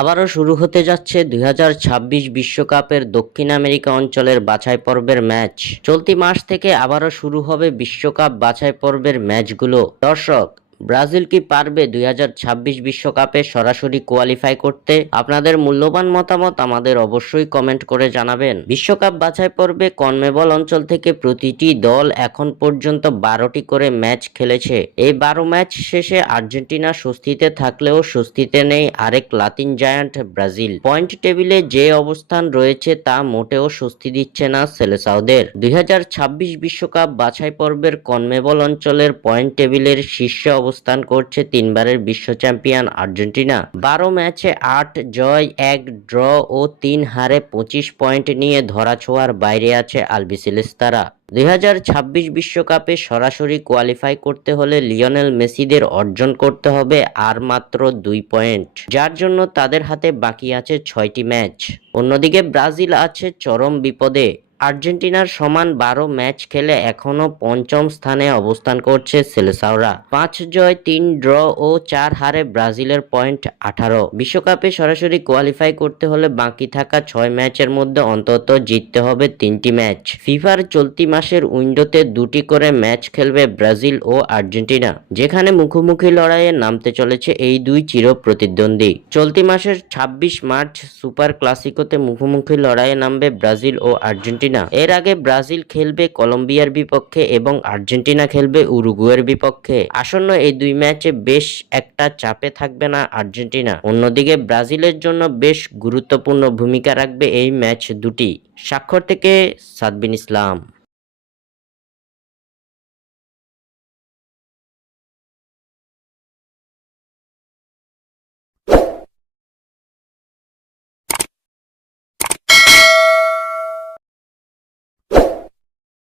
আবারও শুরু হতে যাচ্ছে 2026 বিশ্বকাপের দক্ষিণ আমেরিকা অঞ্চলের বাছাই পর্বের ম্যাচ। চলতি মাস থেকে আবারও শুরু হবে বিশ্বকাপ বাছাই পর্বের ম্যাচগুলো। দর্শক, ব্রাজিল কি পারবে 2026 বিশ্বকাপে সরাসরি কোয়ালিফাই করতে? আপনাদের মূল্যবান মতামত আমাদের অবশ্যই কমেন্ট করে জানাবেন। বিশ্বকাপ বাছাই পর্বে কনমেবল অঞ্চল থেকে প্রতিটি দল এখন পর্যন্ত 12টি করে ম্যাচ খেলেছে। এই 12 ম্যাচ শেষে আর্জেন্টিনা স্বস্তিতে থাকলেও স্বস্তিতে নেই আরেক লাতিন জায়ান্ট ব্রাজিল। পয়েন্ট টেবিলে যে অবস্থান রয়েছে তা মোটেও স্বস্তি দিচ্ছে না সেলেসাওদের। 2026 বিশ্বকাপ বাছাই পর্বের কনমেবল অঞ্চলের পয়েন্ট টেবিলের শীর্ষে অবস্থান করছে তিনবারের বিশ্ব চ্যাম্পিয়ন আর্জেন্টিনা। 12 ম্যাচে 8 জয়, 1 ড্র ও 3 হারে 25 পয়েন্ট নিয়ে ধরাছোঁয়ার বাইরে আছে আলবিসেলেস্তারা। 2026 বিশ্বকাপে সরাসরি কোয়ালিফাই করতে হলে লিওনেল মেসিদের অর্জন করতে হবে আর মাত্র 2 পয়েন্ট, যার জন্য তাদের হাতে বাকি আছে 6টি ম্যাচ। অন্যদিকে ব্রাজিল আছে চরম বিপদে। আর্জেন্টিনার সমান 12 ম্যাচ খেলে এখনো পঞ্চম স্থানে অবস্থান করছে সেলেসাওরা। 5 জয়, 3 ড্র ও 4 হারে ব্রাজিলের পয়েন্ট 18। বিশ্বকাপে সরাসরি কোয়ালিফাই করতে হলে বাকি থাকা 6 ম্যাচের মধ্যে অন্তত জিততে হবে 3টি ম্যাচ। ফিফার চলতি মাসের উইন্ডোতে 2টি করে ম্যাচ খেলবে ব্রাজিল ও আর্জেন্টিনা, যেখানে মুখোমুখি লড়াইয়ে নামতে চলেছে এই দুই চির প্রতিদ্বন্দ্বী। চলতি মাসের 26 মার্চ সুপার ক্লাসিকোতে মুখোমুখি লড়াইয়ে নামবে ব্রাজিল ও আর্জেন্টিনা। এর আগে ব্রাজিল খেলবে কলম্বিয়ার বিপক্ষে এবং আর্জেন্টিনা খেলবে উরুগুয়ের বিপক্ষে। আসন্ন এই দুই ম্যাচে বেশ একটা চাপে থাকবে না আর্জেন্টিনা। অন্যদিকে ব্রাজিলের জন্য বেশ গুরুত্বপূর্ণ ভূমিকা রাখবে এই ম্যাচ দুটি। স্বাক্ষর থেকে সাদবিন ইসলাম।